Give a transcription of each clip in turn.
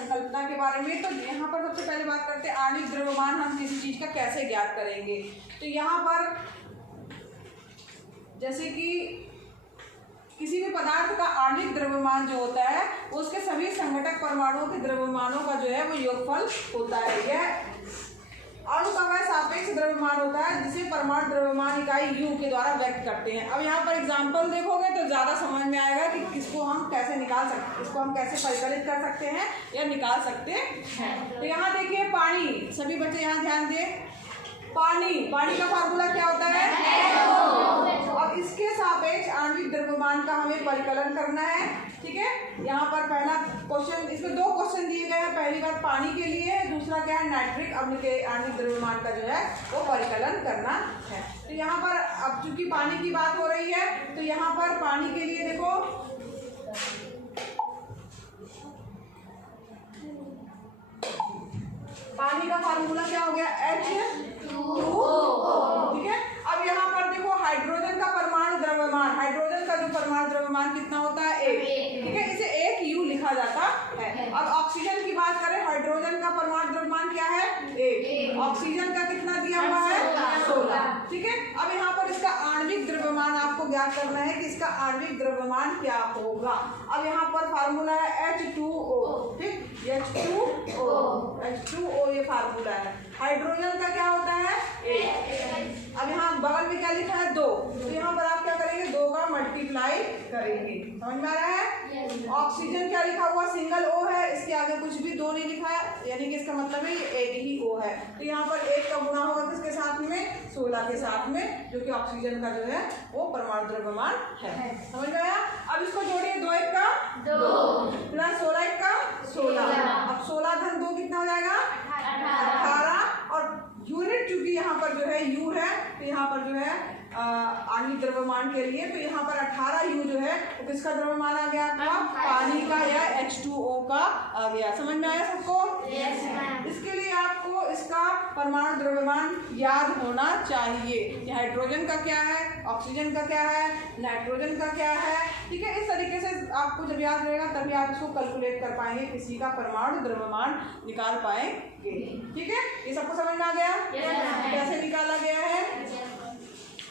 संकल्पना के बारे में। तो यहाँ पर सबसे पहले बात करते हैं आणविक द्रव्यमान हम किसी चीज़ का कैसे ज्ञात करेंगे। तो यहाँ पर जैसे कि किसी भी पदार्थ का आणविक द्रव्यमान जो होता है वो उसके सभी संघटक परमाणुओं के द्रव्यमानों का जो है वो योगफल होता है। यह अणु का वह सापेक्ष द्रव्यमान होता है जिसे परमाणु द्रव्यमान इकाई U के द्वारा व्यक्त करते हैं। अब यहाँ पर एग्जाम्पल देखोगे तो ज़्यादा समझ में आएगा कि किसको हम कैसे निकाल सकते, इसको हम कैसे परिकलित कर सकते हैं या निकाल सकते हैं। तो यहाँ देखिए पानी, सभी बच्चे यहाँ ध्यान दें, पानी का फार्मूला क्या होता है? अब इसके सापेक्ष आणविक द्रव्यमान का हमें परिकलन करना है। ठीक है, यहाँ पर पहला क्वेश्चन, इसमें दो क्वेश्चन दिए गए हैं। पहली बात पानी के लिए है, दूसरा क्या है, नाइट्रिक अम्ल के आणविक द्रव्यमान का जो है वो परिकलन करना है। तो यहाँ पर अब चूंकि पानी की बात हो रही है तो यहाँ पर पानी के लिए देखो पानी का फार्मूला क्या हो गया, H2O। ठीक है, अब यहाँ पर देखो हाइड्रोजन का परमाणु द्रव्यमान, हाइड्रोजन का जो परमाणु द्रव्यमान कितना होता है, 1। ठीक है, इसे 1 U लिखा जाता है। अब ऑक्सीजन की बात करें, हाइड्रोजन का परमाणु द्रव्यमान क्या है, 1। ऑक्सीजन का कितना दिया हुआ है, 16। ठीक है, अब यहाँ पर इसका आणविक द्रव्यमान आपको ज्ञात करना है कि इसका आणविक द्रव्यमान क्या होगा। अब यहाँ पर फार्मूला है H2O। ठीक, H2O ये फार्मूला है। हाइड्रोजन का क्या होता है, 1। अब यहाँ बगल में क्या लिखा है, 2। तो यहाँ पर आप क्या करेंगे, 2 का मल्टीप्लाई करेंगे। समझ में आ रहा है? ऑक्सीजन क्या लिखा हुआ, सिंगल O है, इसके आगे कुछ भी 2 नहीं लिखा है, यानी कि इसका मतलब है ये 1 ही O है। तो यहाँ पर 1 का गुणा होगा किसके साथ में, 16 के साथ में, जो कि ऑक्सीजन का जो है वो परमाणु द्रव्यमान है। समझ में आया? अब इसको जोड़िए, 2 1 का 2 प्लस 16 1 का 16। अब 16 धन 2 कितना हो जाएगा, 18। और यूनिट चूंकि यहाँ पर जो है U है, तो यहाँ पर जो है आणविक द्रव्यमान के लिए, तो यहाँ पर 18 U जो है तो किसका द्रव्यमान आ गया आपका, पानी का या H2O का आ गया। समझ में आया सबको? इसके लिए आपको इसका परमाणु द्रव्यमान याद होना चाहिए। हाइड्रोजन का क्या है, ऑक्सीजन का क्या है, नाइट्रोजन का क्या है। ठीक है, इस तरीके से आपको जब याद रहेगा तभी आप इसको कैलकुलेट कर पाएंगे, किसी का परमाणु द्रव्यमान निकाल पाएंगे। ठीक है, ये सबको समझ में आ गया कैसे निकाला गया है।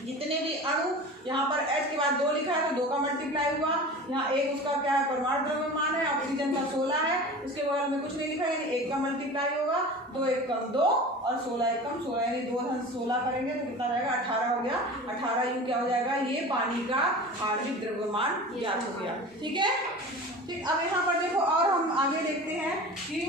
जितने भी अणु, यहाँ पर H के बाद 2 लिखा है तो 2 का मल्टीप्लाई हुआ, यहाँ 1 उसका क्या है, परमाणु द्रव्यमान है, ऑक्सीजन का 16 है, उसके बगल में कुछ नहीं लिखा, यानी 1 का मल्टीप्लाई होगा, 2 1 कम 2 और 16 1 कम 16, यानी 2 धन 16 करेंगे तो कितना रहेगा, 18 हो गया। 18 U क्या हो जाएगा, ये पानी का आणविक द्रव्यमान ज्ञात हो गया। ठीक है, ठीक। अब यहाँ पर देखो और हम आगे देखते हैं कि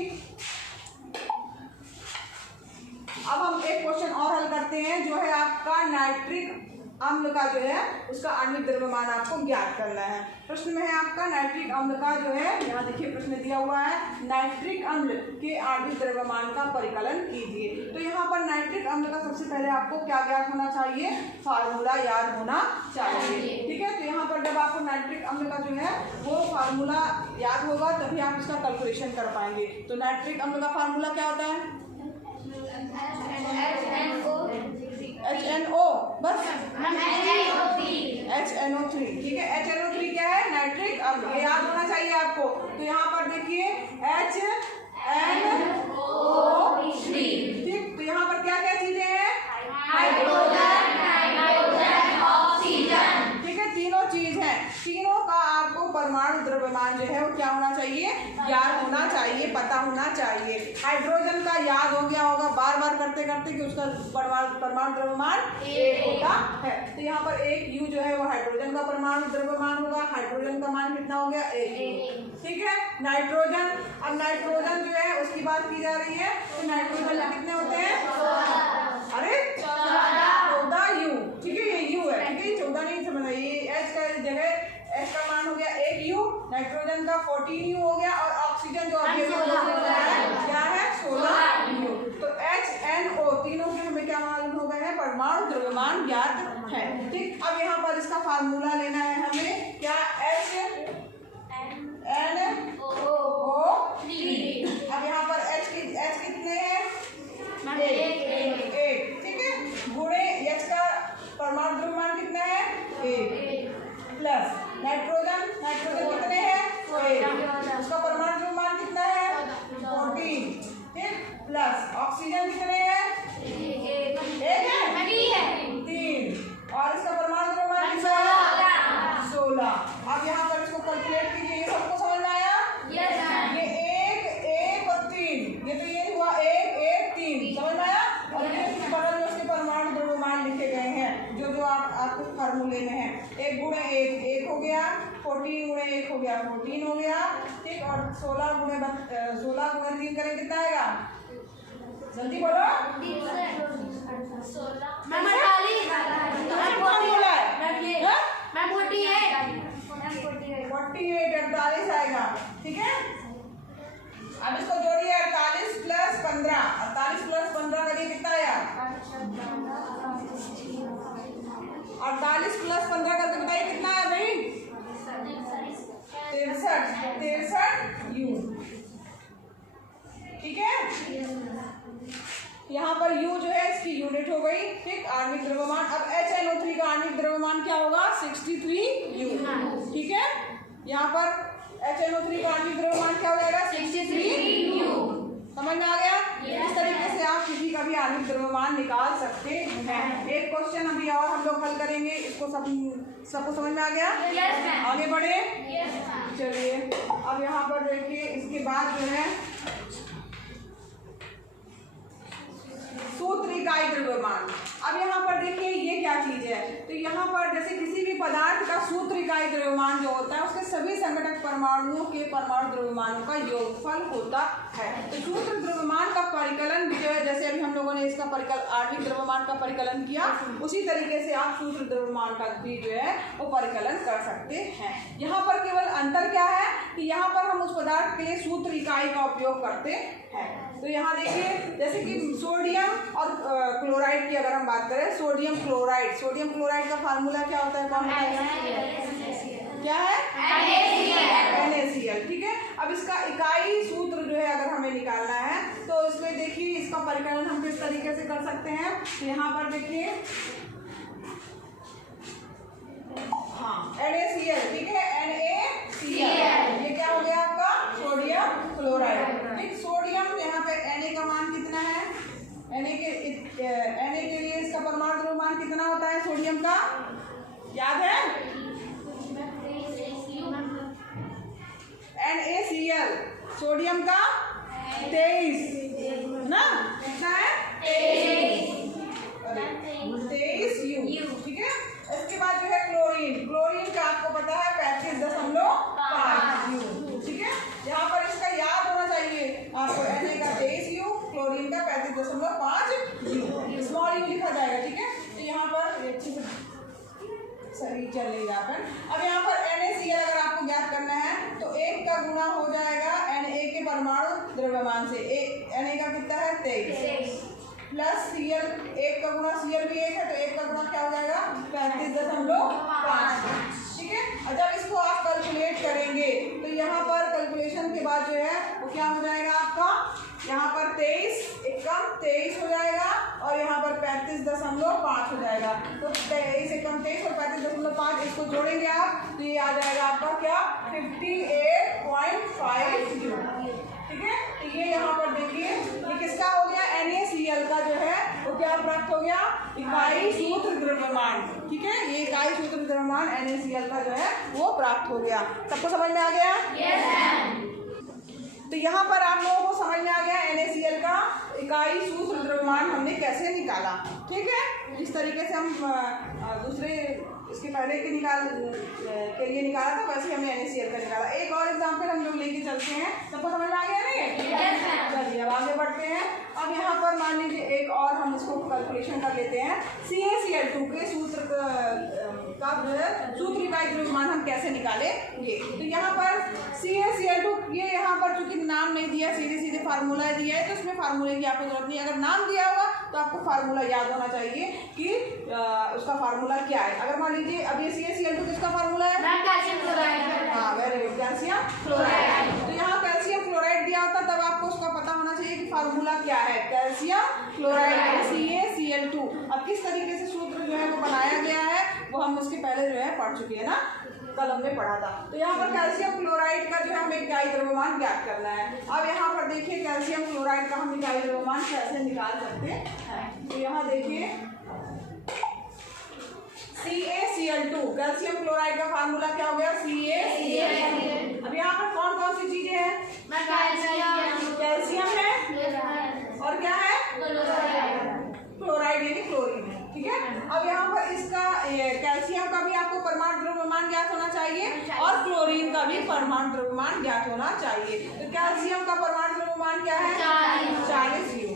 अब हम एक क्वेश्चन और हल करते हैं, जो है आपका नाइट्रिक अम्ल का जो है उसका आणविक द्रव्यमान आपको ज्ञात करना है। प्रश्न में है आपका नाइट्रिक अम्ल का जो है, यहाँ देखिए प्रश्न दिया हुआ है, नाइट्रिक अम्ल के आणविक द्रव्यमान का परिकलन कीजिए। तो यहाँ पर नाइट्रिक अम्ल का सबसे पहले आपको क्या ज्ञात होना चाहिए, फार्मूला याद होना चाहिए। ठीक है, तो यहाँ पर जब आपको नाइट्रिक अम्ल का जो है वो फार्मूला याद होगा तभी आप इसका कैलकुलेशन कर पाएंगे। तो नाइट्रिक अम्ल का फार्मूला क्या होता है, HNO, बस HNO3। ठीक है, HNO3 क्या है, नाइट्रिक अम्ल, ये याद होना चाहिए आपको। तो यहाँ पर देखिए HNO3। ठीक, तो यहाँ पर क्या क्या चीजें हैं, हाइड्रोजन, नाइट्रोजन, ऑक्सीजन। ठीक है, तीनों चीज है, तीनों का आपको परमाणु द्रव्यमान जो है वो क्या होना चाहिए, याद होना चाहिए, पता होना चाहिए। हाइड्रोजन का याद हो गया होगा बार बार करते करते कि उसका परमाणु द्रव्यमान 1 होता है। तो यहाँ पर 1 U जो है वो हाइड्रोजन का परमाणु द्रव्यमान होगा, हाइड्रोजन का मान कितना हो गया, 1। ठीक है, नाइट्रोजन, अब नाइट्रोजन जो है उसकी बात की जा रही है, तो नाइट्रोजन में कितने होते हैं, अरे 14 U। ठीक है, ये U है, ठीक है, 14 नहीं समझना, ये H का जगह H का मान हो गया 1 U, नाइट्रोजन का 14 U हो गया, और ऑक्सीजन जो अभी क्या है 16 U। तो HNO तीनों के हमें क्या मालूम हो गए हैं, परमाणु द्रव्यमान ज्ञात है। ठीक, अब यहाँ पर इसका फार्मूला लेना है हमें, क्या, HNO3। अब यहाँ पर H कितने हैं, 1। ठीक है, गुणे H का परमाणु द्रव्यमान कितना है, 1 प्लस नाइट्रोजन कितने हैं, 1, उसका परमाणु द्रव्यमान कितना है, 14 गुणे 1 हो गया 14 हो गया, ठीक। और 16 गुणे 3 करें कितना आएगा? जल्दी बोलो। मैम 48 आएगा, ठीक है। अब इसको जोड़िए, 48 प्लस 15, 48 प्लस 15 करिए कितना आया? 48 प्लस 15 करके बताइए कितना है भाई? 63 यू, ठीक है। यहाँ पर U जो है इसकी यूनिट हो गई, ठीक। आणविक द्रव्यमान। अब HNO3 का आणविक द्रव्यमान क्या होगा? 63 यू, ठीक है। यहाँ पर HNO3 का आणविक द्रव्यमान क्या हो जाएगा? 63 यू। समझ में आ गया? इस तरीके से आप किसी का भी आणविक द्रव्यमान निकाल सकते हैं। एक क्वेश्चन अभी और हम लोग हल करेंगे, इसको सबको समझ में आ गया? आगे बढ़े। चलिए अब यहाँ पर देखिए, इसके बाद जो है सूत्र इकाई द्रव्यमान। अब यहाँ पर देखिए ये क्या चीज है, तो यहाँ पर जैसे किसी भी पदार्थ का सूत्र इकाई द्रव्यमान जो होता है उसके सभी संघटक परमाणुओं के परमाणु द्रव्यमानों का योगफल होता है। तो सूत्र द्रव्यमान का परिकलन भी जो है, जैसे अभी हम लोगों ने इसका आणविक द्रव्यमान का परिकलन किया, उसी तरीके से आप सूत्र द्रव्यमान का भी जो है वो परिकलन कर सकते हैं। यहाँ पर केवल अंतर क्या है कि यहाँ पर हम उस पदार्थ के लिए सूत्र इकाई का उपयोग करते हैं। तो यहाँ देखिए, जैसे कि सोडियम और क्लोराइड की अगर हम बात करें, सोडियम क्लोराइड का फार्मूला क्या होता है? कौन बताएगा? क्या है? NaCl, ठीक है। अब इसका इकाई सूत्र जो है अगर हमें निकालना है तो इसमें देखिए इसका परिकलन हम किस तरीके से कर सकते हैं। यहाँ पर देखिए, हाँ NaCl, ठीक है, NaCl, ये क्या हो गया आपका? सोडियम क्लोराइड, ठीक। सोडियम यहाँ पे Na का मान कितना है? Na के लिए इसका परमाणु द्रव्यमान कितना होता है सोडियम का? याद है? NaCl सोडियम का 23 ना, कितना है? 23 यू, ठीक है। इसके बाद जो है क्लोरीन का आपको पता है 35.5 यू, ठीक है। यहाँ पर इसका याद होना चाहिए आपको, Na का 23 यू, क्लोरीन का 35.5 यू, स्मॉल यू लिखा जाएगा, ठीक है। तो यहाँ पर अच्छे से सही चल रही है अपन। अब यहाँ पर NaCl अगर आपको ज्ञात करना है तो 1 का गुना हो जाएगा Na के परमाणु द्रव्यमान से। Na का कितना है? 23 प्लस Cl, 1 का गुना Cl भी 1 है तो 1 का गुना क्या हो जाएगा? 35.5, ठीक है। और जब इसको आप कैलकुलेट करेंगे तो यहाँ पर कैलकुलेशन के बाद जो है वो क्या हो जाएगा आपका? यहाँ पर 23 एकम 23 हो जाएगा और यहाँ पर 35.5 हो जाएगा। तो 23 एकम 23 और 35.5 इसको जोड़ेंगे आप तो ये आ जाएगा आपका क्या? 58.5 यू, ठीक है। तो ये यहाँ पर देखिए ये किसका हो गया? NaCl का जो है वो क्या प्राप्त हो गया? इकाई सूत्र द्रव्यमान, ठीक है। ये इकाई सूत्र द्रव्यमान NaCl का जो है वो प्राप्त हो गया। सबको समझ में आ गया? Yes, तो यहाँ पर आप लोगों को समझ में आ गया NaCl का इकाई सूत्र द्रव्यमान हमने कैसे निकाला, ठीक है। जिस तरीके से हम दूसरे इसके पहले के लिए निकाला था वैसे हमने NaCl का निकाला। एक और एग्जाम्पल हम लोग लेके चलते हैं, सबको समझ में आ गया नहीं? चलिए अब आगे बढ़ते हैं। अब यहाँ पर मान लीजिए एक और हम इसको कैलकुलेशन कर लेते हैं। CaCl2 के सूत्र इकाई द्रव्यमान हम कैसे निकालेंगे। तो यहाँ पर CaCl2, ये यहाँ पर चूंकि नाम नहीं दिया, सीधे फार्मूला दिया है तो उसमें फार्मूले की आपको जरूरत नहीं। अगर नाम दिया होगा तो आपको फार्मूला याद होना चाहिए कि उसका फार्मूला क्या है। अगर मान लीजिए अब ये CaCl2 किसका फार्मूला है? हाँ वेरी गुड, कैल्शियम क्लोराइड। तो यहाँ कैल्शियम क्लोराइड दिया होता तब आपको उसका पता होना चाहिए कि फार्मूला क्या है, कैल्शियम क्लोराइड CaCl2। अब किस तरीके से सूत्र जो है वो बनाया गया है वो हम उसके पहले जो है पढ़ चुके हैं ना, कल हमने पढ़ा था। तो यहाँ पर कैल्शियम क्लोराइड का जो है हमें इकाई द्रव्यमान ज्ञात करना है। अब यहाँ पर देखिए कैल्शियम क्लोराइड का हम इकाई द्रव्यमान कैसे निकाल सकते हैं। तो यहाँ देखिए CaCl2 कैल्शियम क्लोराइड का फार्मूला क्या हो गया? CaCl। अब यहाँ पर कौन कौन सी चीजें हैं? कैल्शियम है और क्या है? क्लोराइड यानी क्लोरीन है, ठीक है। अब यहाँ पर इसका कैल्शियम का का भी आपको परमाणु द्रव्यमान ज्ञात होना चाहिए और क्लोरीन का भी परमाणु द्रव्यमान ज्ञात होना चाहिए। तो कैल्शियम का परमाणु द्रव्यमान क्या है? 40 U।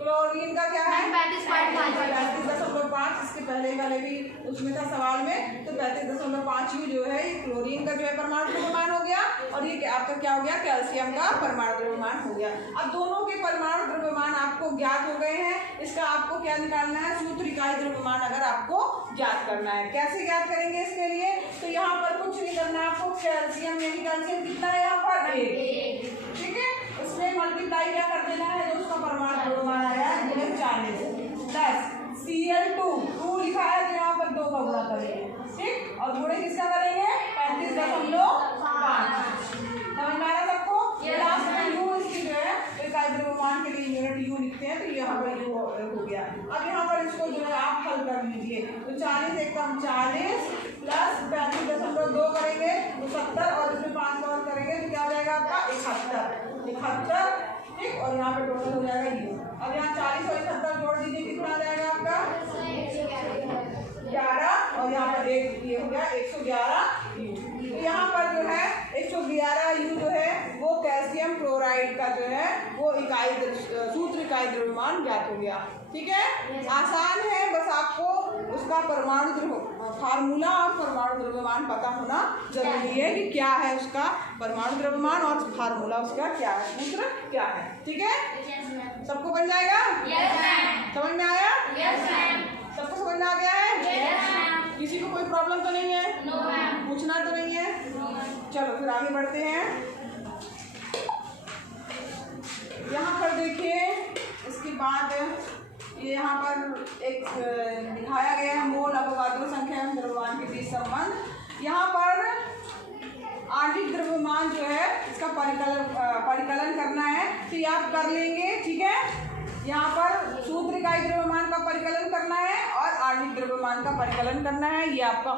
क्लोरीन का क्या है? 35.5। इसके पहले वाले भी उसमें था सवाल में, तो 35.5 U जो है ये क्लोरीन का जो है परमाणु द्रव्यमान हो गया, और ये आपका क्या हो गया? कैल्शियम का परमाणु द्रव्यमान हो गया। अब दोनों के परमाणु द्रव्यमान आपको ज्ञात हो गए हैं। इसका आपको क्या निकालना है? सूत्र इकाई द्रव्यमान अगर आपको ज्ञात करना है। कैसे ज्ञात करेंगे इसके लिए? तो यहाँ पर कुछ नहीं करना है आपको। कैल्शियम यानी कैल्शियम कितना है यहाँ पर? 1। ठीक है, उसमें मल्टीप्लाई क्या कर देना है? जो उसका परमाणु द्रव्यमान आया है 40 प्लस Cl2 लिखा है तो यहाँ पर 2 का गुणा करेंगे। ठीक, और गुणे किसका करेंगे? 35.5। समझ में आ रहा सबको? लास्ट में U इसकी जो है इकाई द्रव्यमान के लिए यूनिट U लिखते हैं, तो यहाँ पर U हो गया। अब यहाँ पर इसको जो है आप हल कर लीजिए। तो 40 एक कम 40 प्लस 35.2 करेंगे तो 70, और इसमें 5 और करेंगे तो क्या हो जाएगा आपका? 71। ठीक, और यहाँ पे टोटल हो जाएगा U। अब यहाँ 40 और 71 जोड़ दीजिए, कितना आ जाएगा आपका? 11, और यहाँ पर एक ये हो गया 111 U। तो यहाँ पर जो है 111 U जो है वो कैल्शियम क्लोराइड का जो है वो सूत्र इकाई द्रव्यमान ज्ञात हो गया। ठीक है, आसान है, बस आपको उसका परमाणु फार्मूला और परमाणु द्रव्यमान पता होना जरूरी है कि क्या है उसका परमाणु द्रव्यमान और फार्मूला उसका क्या है, सूत्र क्या है। ठीक है, सबको बन जाएगा? समझ में आया? सबको समझ में आ गया है? किसी को कोई प्रॉब्लम तो नहीं है? पूछना तो नहीं है? चलो फिर आगे बढ़ते हैं। यहाँ पर देखिए, इसके बाद ये यहाँ पर एक दिखाया गया है मोल अवोगाद्रो संख्या एवं द्रव्यमान के बीच संबंध। यहाँ पर आणविक द्रव्यमान जो है इसका परिकलन करना है, तो ये आप कर लेंगे। ठीक है, यहाँ पर सूत्र इकाई द्रव्यमान का परिकलन करना है और आणविक द्रव्यमान का परिकलन करना है। ये आपका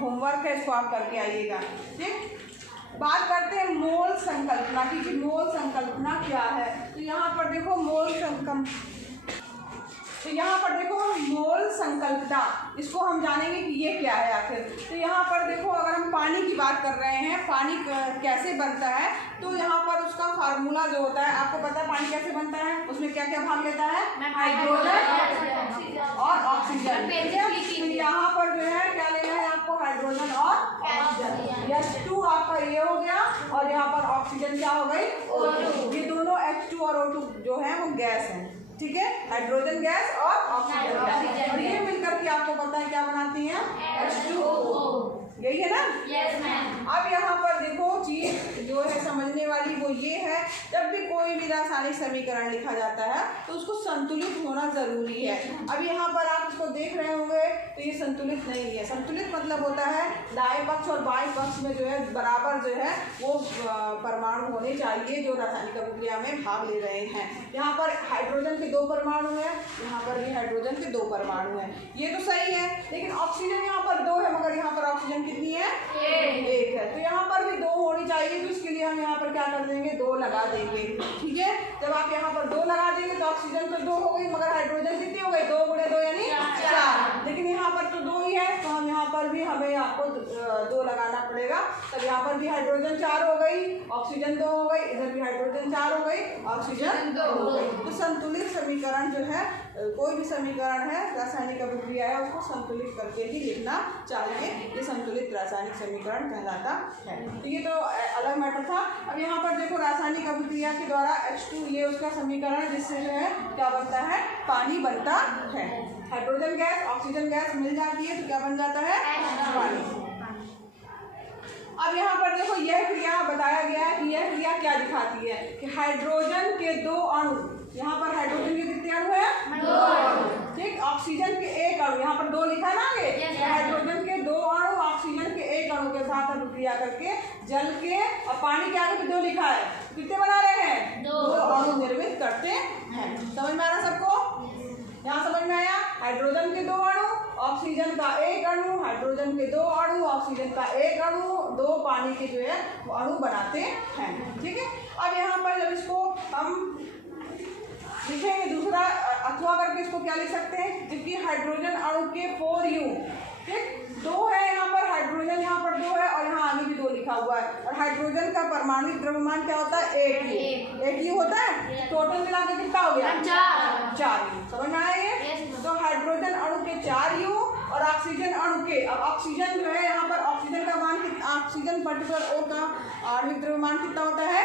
होमवर्क है, इसको आप करके आइएगा। ठीक, बात करते हैं मोल संकल्पना की कि मोल संकल्पना क्या है। तो यहाँ पर देखो मोल संकल्पना, इसको हम जानेंगे कि ये क्या है आखिर। तो यहाँ पर देखो, अगर हम पानी की बात कर रहे हैं, पानी कैसे बनता है, तो यहाँ पर उसका फार्मूला जो होता है, आपको पता है पानी कैसे बनता है, उसमें क्या क्या भाग लेता है? हाइड्रोजन और ऑक्सीजन। तो यहाँ पर जो है क्या लेना है आपको? हाइड्रोजन और ऑक्सीजन। H2 आपका ये हो गया, और यहाँ पर ऑक्सीजन क्या हो गई? O2। ये दोनों H2 और O2 जो है वो गैस है। ठीक है, हाइड्रोजन गैस और ऑक्सीजन गैस, और ये मिलकर के आपको पता है क्या बनाती हैं? H2O। यही है ना? Yes ma'am. अब यहाँ पर देखो चीज जो है समझने वाली वो ये है, जब भी कोई भी रासायनिक समीकरण लिखा जाता है तो उसको संतुलित होना जरूरी है। अब यहाँ पर आप इसको देख रहे होंगे तो ये संतुलित नहीं है। संतुलित मतलब होता है दाएं पक्ष और बाएं पक्ष में जो है बराबर जो है वो परमाणु होने चाहिए जो रासायनिक अभिक्रिया में भाग ले रहे हैं। यहाँ पर हाइड्रोजन के 2 परमाणु हैं, यहाँ पर भी हाइड्रोजन के 2 परमाणु हैं, ये तो सही है। लेकिन ऑक्सीजन यहाँ पर 2 है, मगर यहाँ पर ऑक्सीजन कितनी है? 1 है। तो यहाँ पर भी 2 होनी चाहिए, तो इसके लिए हम यहाँ पर क्या कर देंगे? 2 लगा देंगे। ठीक है, जब आप यहाँ पर 2 लगा देंगे तो ऑक्सीजन तो 2 हो गई, मगर हाइड्रोजन कितनी हो गई? 2 गुणे 2 यानी 4। लेकिन यहाँ पर तो 2 ही है, तो हम यहाँ पर भी हमें आपको 2 लगाना पड़ेगा। तब यहाँ पर भी हाइड्रोजन 4 हो गई, ऑक्सीजन 2 हो गई, इधर भी हाइड्रोजन 4 हो गई, ऑक्सीजन 2 हो गई। तो संतुलित समीकरण जो है, कोई भी समीकरण है रासायनिक अभिक्रिया है उसको संतुलित करके ही लिखना चाहिए। ये संतुलित रासायनिक समीकरण कहलाता है। तो ये तो अलग मैटर था। अब यहाँ पर देखो रासायनिक अभिक्रिया के द्वारा H2 ये उसका समीकरण, जिससे जो है क्या बनता है? पानी बनता है। हाइड्रोजन गैस ऑक्सीजन गैस मिल जाती है तो क्या बन जाता है? पानी। अब यहाँ पर देखो यह क्रिया बताया गया है कि यह क्रिया क्या दिखाती है कि हाइड्रोजन के 2 अणु, यहाँ पर हाइड्रोजन के कितने अणु है? 2। ठीक, ऑक्सीजन के 1 अणु, यहाँ पर 2 लिखा ना आगे, हाइड्रोजन के 2 अणु ऑक्सीजन के 1 अणु के साथ अभिक्रिया करके जल के, और पानी के आगे भी 2 लिखा है, कितने बना रहे हैं? 2 अणु निर्मित करते हैं। समझ में आ रहा सबको? यहाँ समझ में आया? हाइड्रोजन के 2 अणु, ऑक्सीजन का 1 अणु, हाइड्रोजन के 2 अणु, ऑक्सीजन का 1 अणु, 2 पानी के जो है वो अणु बनाते हैं। ठीक है, अब यहाँ पर जब इसको हम लिखेंगे दूसरा अथवा करके इसको क्या लिख सकते हैं? जबकि हाइड्रोजन अणु के 4U ठीक, 2 है यहाँ पर हाइड्रोजन, यहाँ पर 2 है और यहाँ आगे भी 2 लिखा हुआ है। और हाइड्रोजन का परमाणु द्रव्यमान क्या होता है? 1 U होता है। टोटल मिला के कितना हो गया? 4 U। समझ में आया ये? तो हाइड्रोजन अणु के 4 U और ऑक्सीजन अणु के, अब ऑक्सीजन जो है यहाँ पर ऑक्सीजन का मान कितना, ऑक्सीजन पर्टिकुलर O का आणविक द्रव्यमान कितना होता है?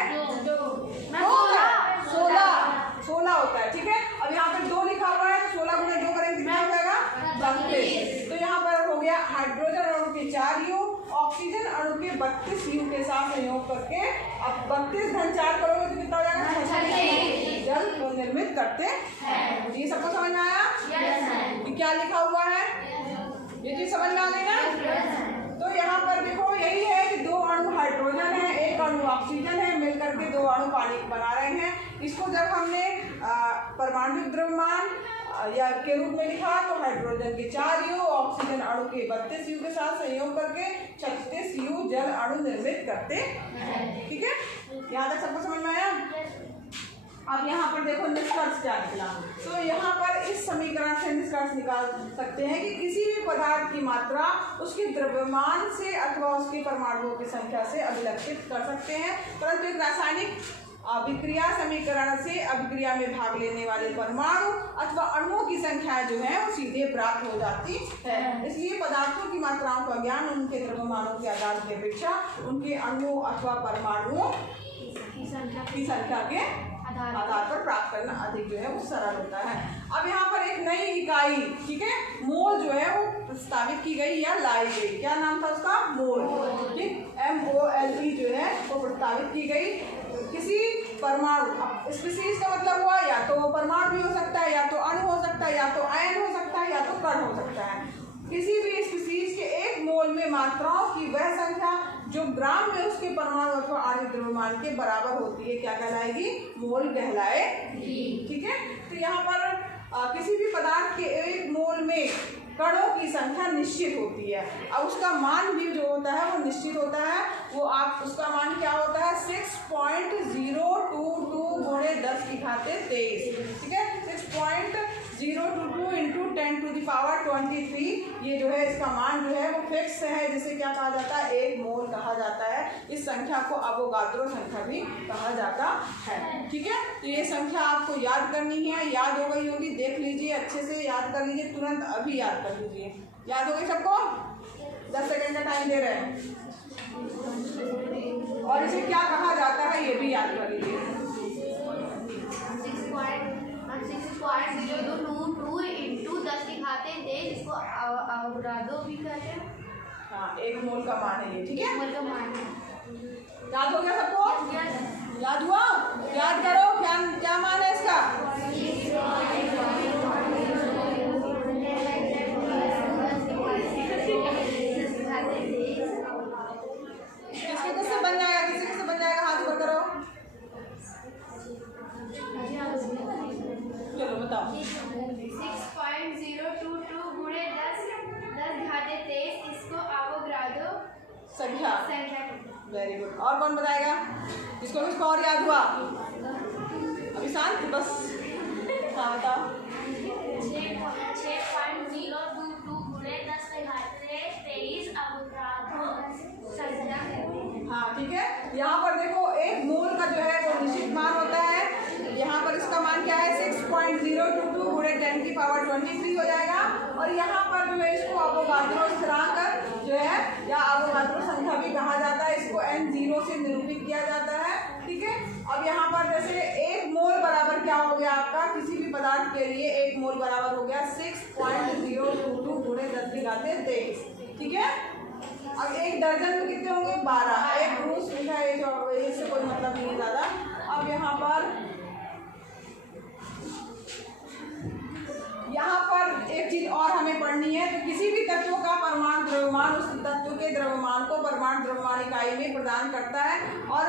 16 होता है। ठीक है, अब यहाँ पर 2 लिखा हुआ है तो 16 गुणे 2 करेंगे कितना हो जाएगा? 32। तो यहाँ पर हो गया हाइड्रोजन अणु के 4 U, ऑक्सीजन अणु के 32 U के साथ संयोग करके, अब 32 घन 4 करोगे तो कितना हो जाएगा? 36 जल को निर्मित करते हैं। ये सबको समझ में आया? ये क्या लिखा हुआ है? ये चीज समझ में आ गई ना? तो यहाँ पर देखो यही है कि 2 अणु हाइड्रोजन है, 1 अणु ऑक्सीजन है, मिलकर के 2 अणु पानी बना रहे हैं। इसको जब हमने परमाणु द्रव्यमान या के रूप में लिखा तो हाइड्रोजन के 4 U, ऑक्सीजन अणु के 32 U के साथ संयोग करके 36 U जल अणु निर्मित करते हैं। ठीक है, यहाँ तक सबको समझ में आया? अब यहाँ पर देखो निष्कर्ष क्या निकला। तो यहाँ पर इस समीकरण से निष्कर्ष निकाल सकते हैं कि किसी भी पदार्थ की मात्रा उसके द्रव्यमान से अथवा उसके परमाणुओं की संख्या से अभिलक्षित कर सकते हैं, परंतु एक रासायनिक अभिक्रिया समीकरण से अभिक्रिया में भाग लेने वाले परमाणु अथवा अणुओं की संख्या जो है वो सीधे प्राप्त हो जाती है। इसलिए पदार्थों की मात्राओं का ज्ञान उनके द्रव्यमानों के आधार की अपेक्षा उनके अणुओं अथवा परमाणुओं की संख्या के आधार पर प्राप्त करना अधिक जो है वो सरल होता है। अब यहाँ पर एक नई इकाई, ठीक है, मोल जो है वो प्रस्तावित की गई या लाई गई। क्या नाम था उसका? मोल। ठीक, MOLE जो है वो प्रस्तावित की गई। किसी परमाणु, स्पीशीज का मतलब हुआ या तो परमाणु भी हो सकता है, या तो अणु हो सकता है, या तो आयन हो सकता है, या तो कण हो सकता है। किसी भी स्पीशीज के 1 मोल में मात्राओं की वह संख्या जो ग्राम में उसके परमाणु अथवा आणविक द्रव्यमान के बराबर होती है क्या कहलाएगी? मोल कहलाएगी। ठीक है, तो यहाँ पर किसी भी पदार्थ के 1 मोल में कणों की संख्या निश्चित होती है। अब उसका मान भी जो होता है वो निश्चित होता है। वो आप उसका मान क्या होता है? 6.022 गुणे 10 की घाते 23। ठीक है, 6.022 इंटू 10 टू द पावर 23। ये जो है इसका मान जो है वो फिक्स है, जिसे क्या कहा जाता है? 1 मोल कहा जाता है। इस संख्या को अवोगाद्रो संख्या भी कहा जाता है। ठीक है, तो ये संख्या आपको याद करनी है। याद हो गई होगी, देख लीजिए, अच्छे से याद कर लीजिए, तुरंत अभी याद कर लीजिए। याद हो गई सबको? 10 सेकंड का टाइम दे रहे हैं। और इसे क्या कहा जाता है ये भी याद कर लीजिए। 6.022 इंटू 10 की घाते 23, इसको अवोगाद्रो भी कहते हैं। हाँ, 1 मोल का मान है ये। ठीक है, मोल का मान है। याद हो गया सबको? याद हुआ? याद करो, क्या मान है इसका? किससे बन जाएगा? किससे बन जाएगा? हाथ ऊपर करो। चलो बताओ। 6.022 गुणे 10 घाते 23, इसको अवोगाद्रो संख्या। Very good. और कौन बताएगा? इसको और याद हुआ? अभी शांत बस। हाँ बताओ। 6.022 गुणे 10 घाते 23 अवोगाद्रो संख्या। हाँ ठीक है, यहाँ पर देखो 1 मोल का जो है वो निश्चित मान होता है। यहाँ पर इसका मान क्या है? 6.022 गुणे 10 की पावर 23 हो जाएगा। और यहाँ पर जो है इसको अवोगाद्रो स्थिरांक जो है या अवोगाद्रो संख्या भी कहा जाता है। इसको N0 से निरूपित किया जाता है। ठीक है, अब यहाँ पर जैसे 1 मोल बराबर क्या हो गया आपका? किसी भी पदार्थ के लिए 1 मोल बराबर हो गया 6.022 गुणे 10 की घाते 23। ठीक है, अब 1 दर्जन में कितने होंगे? 12। 1 ब्रूस लिखा है, इससे कोई मतलब नहीं है ज़्यादा। अब यहाँ पर एक चीज और हमें पढ़नी है। तो किसी भी तत्व का परमाणु द्रव्यमान उस तत्व के द्रव्यमान को परमाणु द्रव्यमान इकाई में प्रदान करता है। और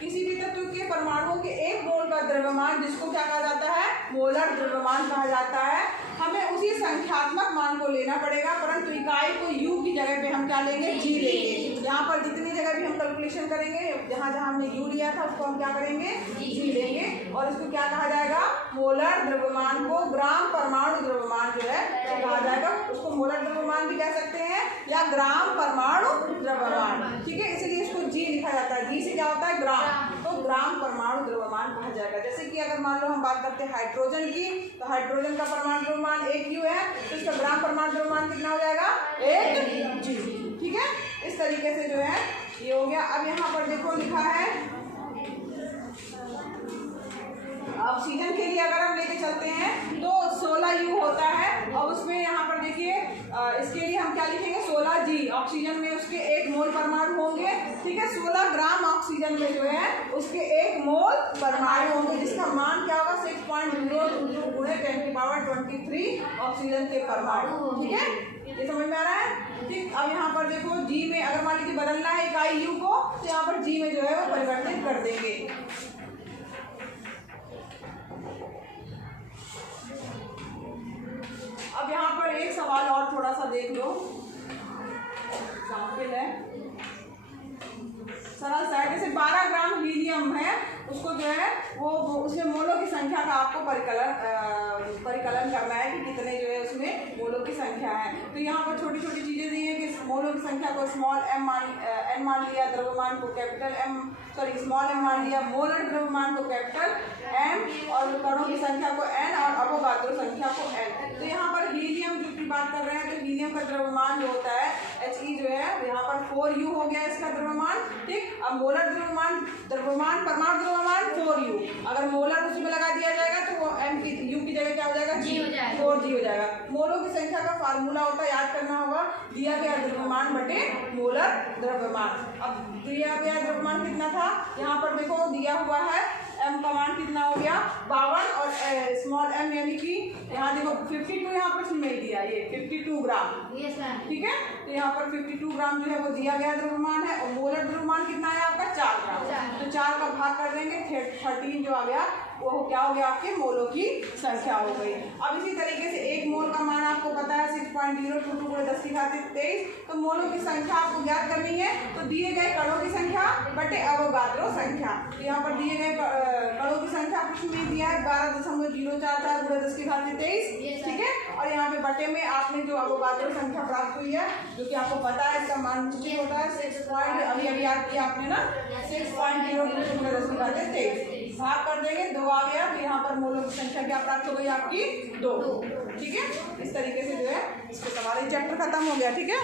किसी भी तत्व के परमाणुओं के 1 मोल का द्रव्यमान, जिसको क्या कहा जाता है? मोलर द्रव्यमान कहा जाता है। हमें उसी संख्यात्मक मान को लेना पड़ेगा, परंतु इकाई को U की जगह पे हम क्या लेंगे? G लेंगे। यहाँ पर जितनी जगह भी हम कैलकुलेशन करेंगे, जहाँ जहाँ हमने यू लिया था उसको हम क्या करेंगे, जी लेंगे, और इसको क्या कहा जाएगा, मोलर द्रव्यमान को ग्राम परमाणु द्रव्यमान जो है कहा जाएगा। उसको मोलर द्रव्यमान भी कह सकते हैं या ग्राम परमाणु द्रव्यमान, ठीक है। इसलिए इसको जी लिखा जाता है, जी से क्या होता है, ग्राम, तो ग्राम परमाणु द्रव्यमान कहा जाएगा। जैसे कि अगर मान लो हम बात करते हैं हाइड्रोजन की, तो हाइड्रोजन का परमाणु द्रव्यमान 1 U है, तो इसका ग्राम परमाणु द्रव्यमान कितना हो जाएगा, 1 G, ठीक है। इस तरीके से जो है ये हो गया। अब यहाँ पर देखो लिखा है ऑक्सीजन के लिए अगर हम लेके चलते हैं तो 16 U होता है, और उसमें यहाँ पर देखिए इसके लिए हम क्या लिखेंगे, 16 G। ऑक्सीजन में उसके 1 मोल परमाणु होंगे, ठीक है। 16 ग्राम ऑक्सीजन में जो है उसके 1 मोल परमाणु होंगे, जिसका मान क्या होगा, 6.022 गुणे 10⁻23 ऑक्सीजन के परमाणु, ठीक है। ये समझ में आ रहा है, ठीक। अब यहाँ पर देखो जी में अगर मान लीजिए बदलना है इकाई U को, तो यहाँ पर जी में जो है वो परिवर्तित कर देंगे। अब यहाँ पर एक सवाल और थोड़ा सा देख लो, एग्जाम्पल है सरल सा है। जैसे 12 ग्राम हीलियम है, उसको जो है वो उसमें मोलों की संख्या का आपको परिकलन करना है कि कितने जो है उसमें मोलों की संख्या है। तो यहाँ पर छोटी छोटी चीज़ें दी है कि मोलों की संख्या को स्मॉल m n मान लिया, द्रव्यमान को capital M, sorry small m मान लिया, मोलर द्रव्यमान को कैपिटल M, और कणों की संख्या को n, और अवोगाद्रो संख्या को n। तो यहाँ पर हीलियम जो की बात कर रहे हैं, तो हीलियम का द्रव्यमान जो होता है He जो है यहाँ पर 4U हो गया इसका द्रव्यमान, ठीक। अब मोलर द्रव्यमान परमाणु द्रव्यमान 4U, अगर मोलर उसी में लगा दिया जाएगा तो वो M की U की जगह क्या हो जाएगा, G, 4G हो जाएगा। मोलों की संख्या का फार्मूला होता है, याद करना होगा, दिया गया द्रव्यमान बटे मोलर द्रव्यमान। अब दिया गया द्रव्यमान कितना था, यहाँ पर देखो दिया हुआ है M का मान कितना हो गया 52, और स्मॉल m यानी कि यहाँ देखो 52 यहाँ पर में दिया, ये 52 ग्राम, ठीक है। तो यहाँ पर 52 ग्राम जो है वो दिया गया द्रव्यमान है, और मोलर द्रव्यमान कितना है आपका 4 ग्राम, तो 4 का भाग कर देंगे, 13 जो आ गया वो क्या हो गया, आपके मोलों की संख्या हो गई। अब इसी तरीके से 1 मोल का मान आपको पता है 6.022 गुणे 10⁻23, तो मोलों की संख्या आपको ज्ञात करनी है, तो दिए गए कणों की संख्या बटे अवोगाद्रो संख्या। तो यहाँ पर दिए गए कणों की संख्या प्रश्न में दिया है 12.044 गुणे 10⁻23, ठीक है। और यहाँ पे बटे में आपने जो अवोगाद्रो संख्या प्राप्त हुई है, जो कि आपको पता है इसका मान कितना होता है 6 अभी याद किया आपने ना, 6.022 गुणे 10⁻23 भाग कर देंगे, 2 आ गया, तो यहाँ पर मोलों की संख्या क्या प्राप्त हो गई आपकी 2, ठीक है। इस तरीके से जो है इसको हमारे चैप्टर खत्म हो गया, ठीक है।